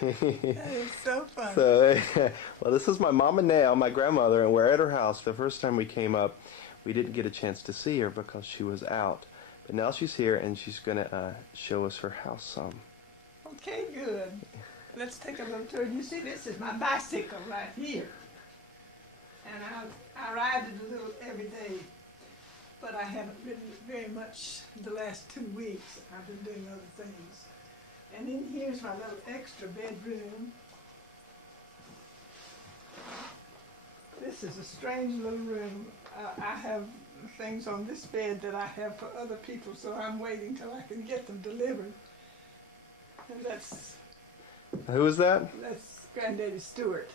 That is so funny. So, well, this is my Mama Nell, my grandmother, and we're at her house. The first time we came up, we didn't get a chance to see her because she was out. But now she's here, and she's going to show us her house some. Okay, good. Let's take a little tour. You see, this is my bicycle right here. And I ride it a little every day. But I haven't ridden it very much the last 2 weeks. I've been doing other things. And in here's my little extra bedroom. This is a strange little room. I have things on this bed that I have for other people, so I'm waiting till I can get them delivered. And that's... Who is that? That's Granddaddy Stewart.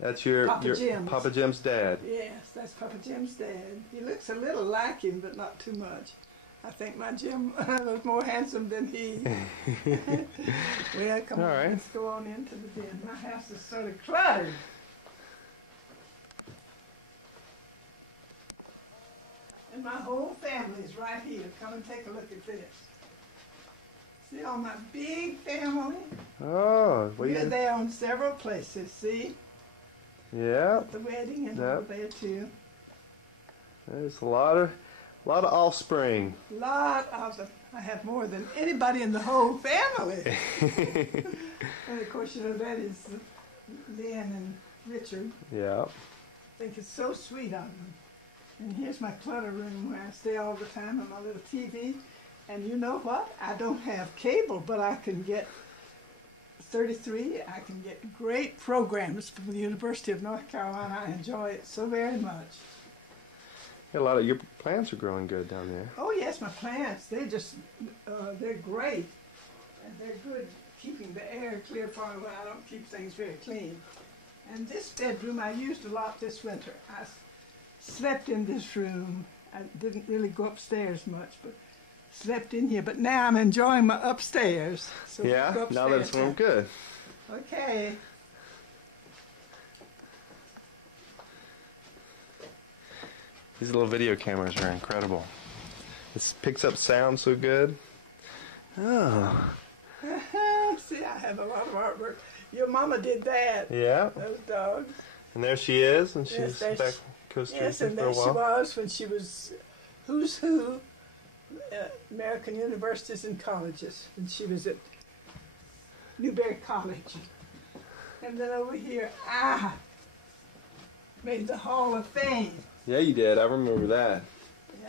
That's your Jim's. Papa Jim's dad. Yes, that's Papa Jim's dad. He looks a little like him, but not too much. I think my Jim was more handsome than he. Well, come on, right. Let's go on into the den. My house is sort of cluttered. And my whole family is right here. Come and take a look at this. See all my big family? Oh, We're there on several places, see? Yeah. At the wedding and over there too. There's a lot of offspring. I have more than anybody in the whole family. And of course, you know, that is Lynn and Richard. Yeah. I think it's so sweet of them. And here's my clutter room where I stay all the time on my little TV. And you know what? I don't have cable, but I can get 33. I can get great programs from the University of North Carolina. I enjoy it so very much. A lot of your plants are growing good down there. Oh yes, my plants, they're just, they're great. And they're good keeping the air clear for me when I don't keep things very clean. And this bedroom I used a lot this winter. I slept in this room. I didn't really go upstairs much, but slept in here. But now I'm enjoying my upstairs. So Yeah, go upstairs now that's one good. Okay. These little video cameras are incredible. This picks up sound so good. Oh. See, I have a lot of artwork. Your mama did that. Yeah. Those dogs. And there she is, and she's Yes, back in Costa Rica Yes, and for a there she while. was when she was who's who, American universities and colleges, and she was at Newberry College. And then over here, made the Hall of Fame. Yeah, you did. I remember that. Yeah.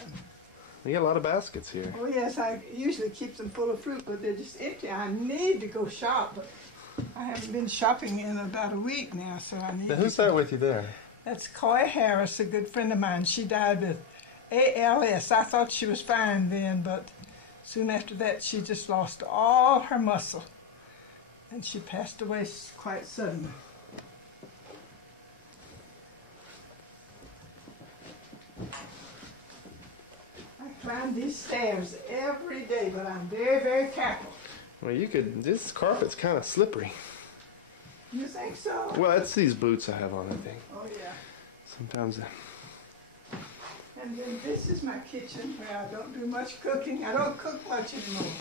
You got a lot of baskets here. Oh yes, I usually keep them full of fruit, but they're just empty. I need to go shop, but I haven't been shopping in about a week now, so I need Now, to who's go. that with you there? That's Coy Harris, a good friend of mine. She died with ALS. I thought she was fine then, but soon after that she just lost all her muscle. And she passed away quite suddenly. I climb these stairs every day, but I'm very, very careful. Well, this carpet's kind of slippery. You think so? Well, it's these boots I have on, I think. Oh, yeah. Sometimes. And then this is my kitchen where I don't do much cooking. I don't cook much anymore.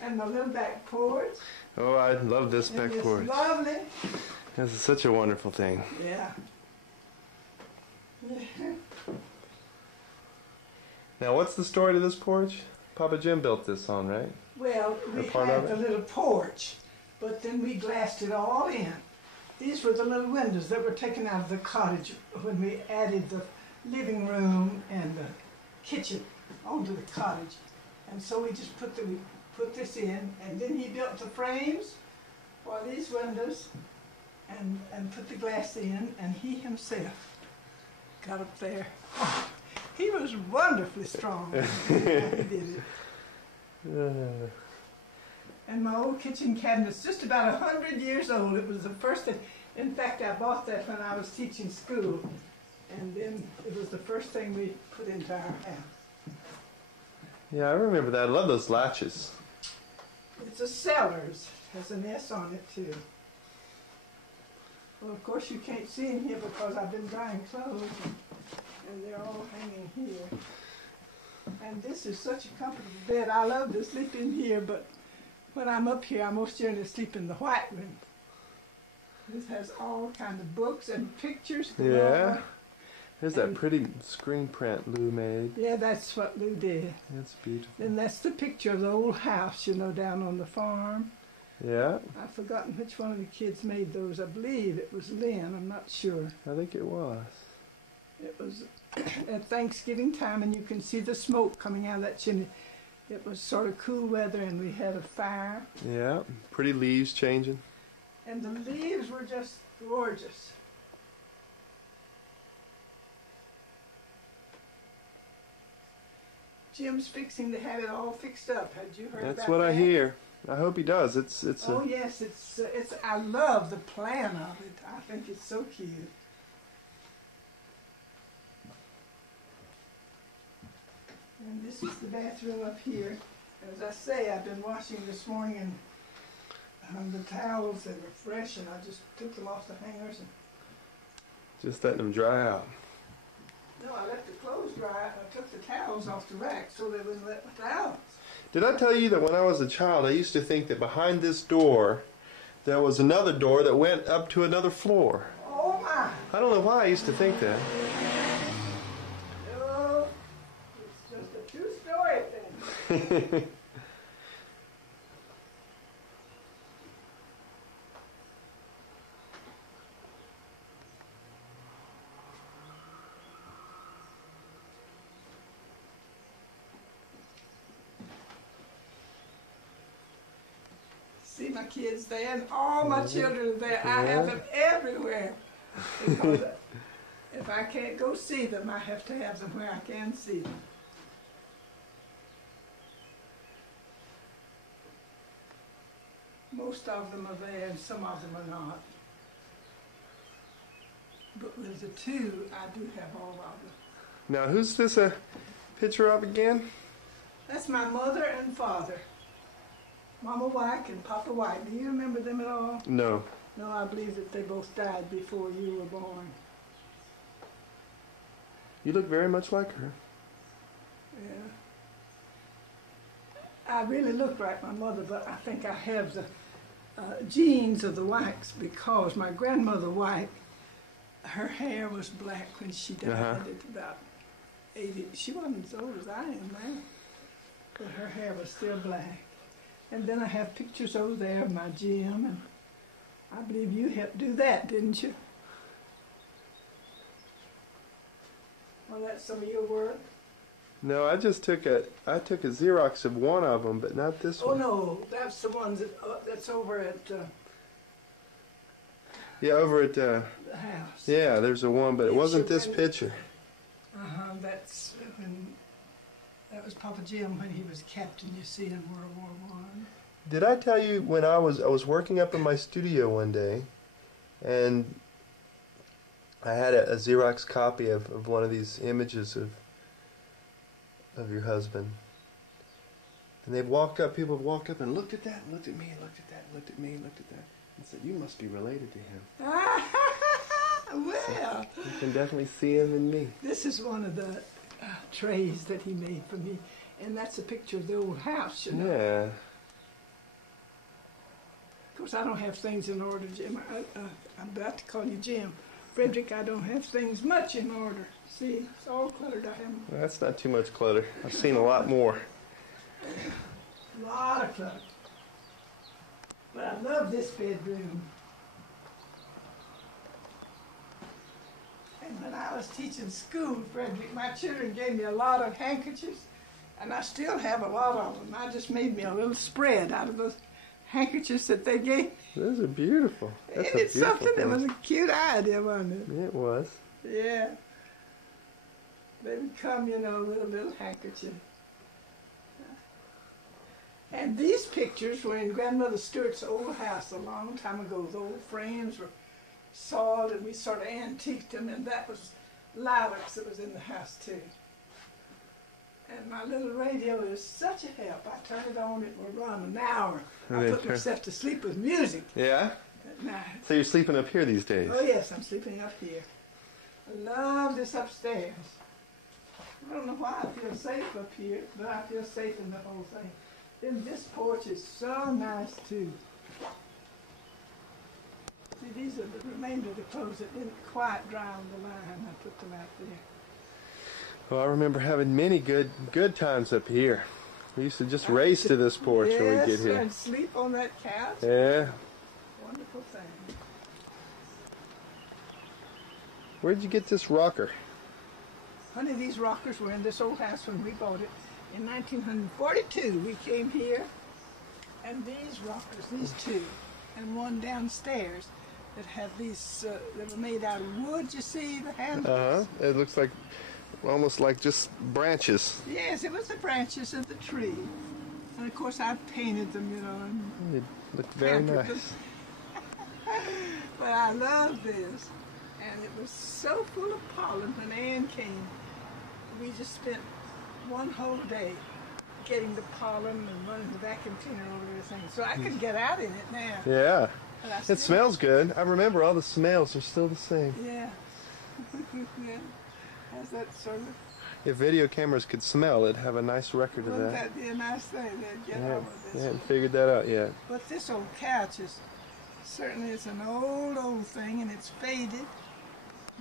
And my little back porch. Oh, I love this back porch. It's lovely. This is such a wonderful thing. Yeah. Now, what's the story to this porch? Papa Jim built this on, right? Well, we had the little porch, but then we glassed it all in. These were the little windows that were taken out of the cottage when we added the living room and the kitchen onto the cottage. And so we just put this in, and then he built the frames for these windows and put the glass in, and he himself got up there. He was wonderfully strong. He did it. And my old kitchen cabinet's just about 100 years old. It was the first thing. In fact, I bought that when I was teaching school. And then it was the first thing we put into our house. Yeah, I remember that. I love those latches. It's a Sellers. It has an S on it, too. Well, of course, you can't see in here because I've been drying clothes. And they're all hanging here. And this is such a comfortable bed. I love to sleep in here, but When I'm up here, I most generally sleep in the white room. This has all kinds of books and pictures. Yeah. There's that pretty screen print Lou made. Yeah, that's what Lou did. That's beautiful. And that's the picture of the old house, you know, down on the farm. Yeah. I've forgotten which one of the kids made those. I believe it was Lynn. I'm not sure. I think it was. It was at Thanksgiving time, and you can see the smoke coming out of that chimney. It was sort of cool weather, and we had a fire. Yeah. Pretty leaves changing. And the leaves were just gorgeous. Jim's fixing to have it all fixed up. Had you heard about that? That's what I hear. I hope he does. It's. Oh yes, it's. I love the plan of it. I think it's so cute. And this is the bathroom up here. As I say, I've been washing this morning, and the towels, they were fresh, and I just took them off the hangers. And just letting them dry out. no, I let the clothes dry. I took the towels off the rack so they wouldn't let my towels. Did I tell you that when I was a child, I used to think that behind this door, there was another door that went up to another floor? Oh my! I don't know why I used to think that. No, it's just a true story thing. See my kids there, and all my children are there. I have them everywhere. Because if I can't go see them, I have to have them where I can see them. Most of them are there, and some of them are not. But with the two, I do have all of them. Now, who's this a picture of again? That's my mother and father. Mama White and Papa White. Do you remember them at all? No. No, I believe that they both died before you were born. You look very much like her. Yeah. I really look like my mother, but I think I have the genes of the Whites, because my grandmother White, her hair was black when she died at about 80. She wasn't as old as I am now, but her hair was still black. And then I have pictures over there of my Jim, and I believe you helped do that, didn't you? Well, that's some of your work. No, I just took a Xerox of one of them, but not this one. Oh no, that's the one that's over at Yeah, over at the house. yeah, there's a one, but it wasn't this picture. That's when that was Papa Jim when he was captain, you see, in World War I. Did I tell you when I was working up in my studio one day, and I had a Xerox copy of one of these images of your husband, and they'd walk up, people would walk up and looked at that, and looked at me, and looked at that, and looked at me, and looked at that, and said, "You must be related to him." Well, so you can definitely see him in me. This is one of the trays that he made for me, and that's a picture of the old house, you know. Yeah. Of course, I don't have things in order, Jim. I'm about to call you Jim. Frederick, I don't have things much in order. See, it's all cluttered. I have Well, that's not too much clutter. I've seen a lot more. a lot of clutter. But I love this bedroom. And when I was teaching school, Frederick, my children gave me a lot of handkerchiefs, and I still have a lot of them. I just made me a little spread out of those handkerchiefs that they gave. Those are beautiful. That's Isn't it something? thing. It was a cute idea, wasn't it? It was. Yeah. They would come, you know, with a little handkerchief. And these pictures were in Grandmother Stewart's old house a long time ago. The old frames were sawed, and we sort of antiqued them, and that was lilacs that was in the house too. And my little radio is such a help. I turn it on, it will run an hour. I put myself to sleep with music Yeah? at night. So you're sleeping up here these days? Oh yes, I'm sleeping up here. I love this upstairs. I don't know why I feel safe up here, but I feel safe in the whole thing. Then this porch is so nice too. See, these are the remainder of the clothes that didn't quite dry on the line. I put them out there. Well, I remember having many good times up here. We used to just race to this porch when we get here. And sleep on that couch. Yeah. Wonderful thing. Where'd you get this rocker? Honey, these rockers were in this old house when we bought it. In 1942, we came here, and these rockers, these two, and one downstairs that have these, that were made out of wood, you see, the handles? It looks like, almost like just branches. Yes, it was the branches of the tree. And of course I painted them, you know. And It looked very nice. them. But I love this. And it was so full of pollen when Ann came. We just spent one whole day getting the pollen and running the vacuum cleaner over everything. So I could get out in it now. Yeah. But It smells good. I remember all the smells are still the same. Yeah. Yeah. Has that sort of... If video cameras could smell, it'd have a nice record of Wouldn't that. that be a nice thing? They'd get all of I this. hadn't figured that out yet. But this old couch is certainly it's an old thing, and it's faded.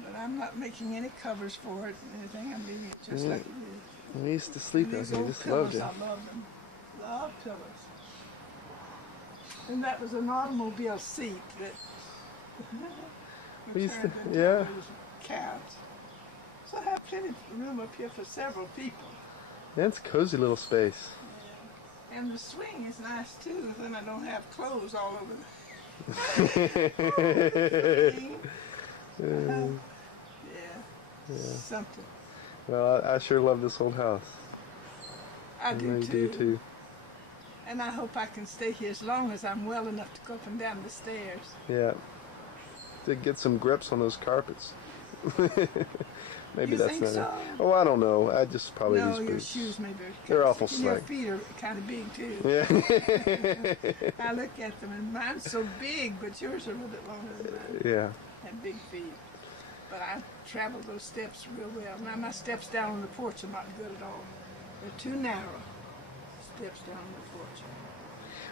But I'm not making any covers for it or anything. I'm leaving it just like it is. We used to sleep And out these here. old Just pillows, loved it. I love them. Love pillows. And that was an automobile seat that We used to- turned into yeah. a couch. So I have plenty of room up here for several people. Yeah, it's a cozy little space. And the swing is nice too, then I don't have clothes all over the swing. Yeah, something. Well, I sure love this old house. I know do you too. do too. And I hope I can stay here as long as I'm well enough to go up and down the stairs. Yeah. To get some grips on those carpets. Maybe You that's think not so? it. Oh, I don't know. I just probably No, use your boots. shoes maybe. They're awful And your slick. feet are kind of big too. Yeah. I look at them and mine's so big, but yours are a little bit longer than mine. Yeah. Have big feet. But I travel those steps real well. Now my steps down on the porch are not good at all. They're too narrow. Steps down on the porch.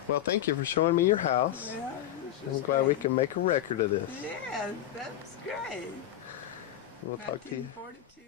Well, thank you for showing me your house. Well, this is I'm glad we great. can make a record of this. Yeah, that's great. We'll talk to you. 1942.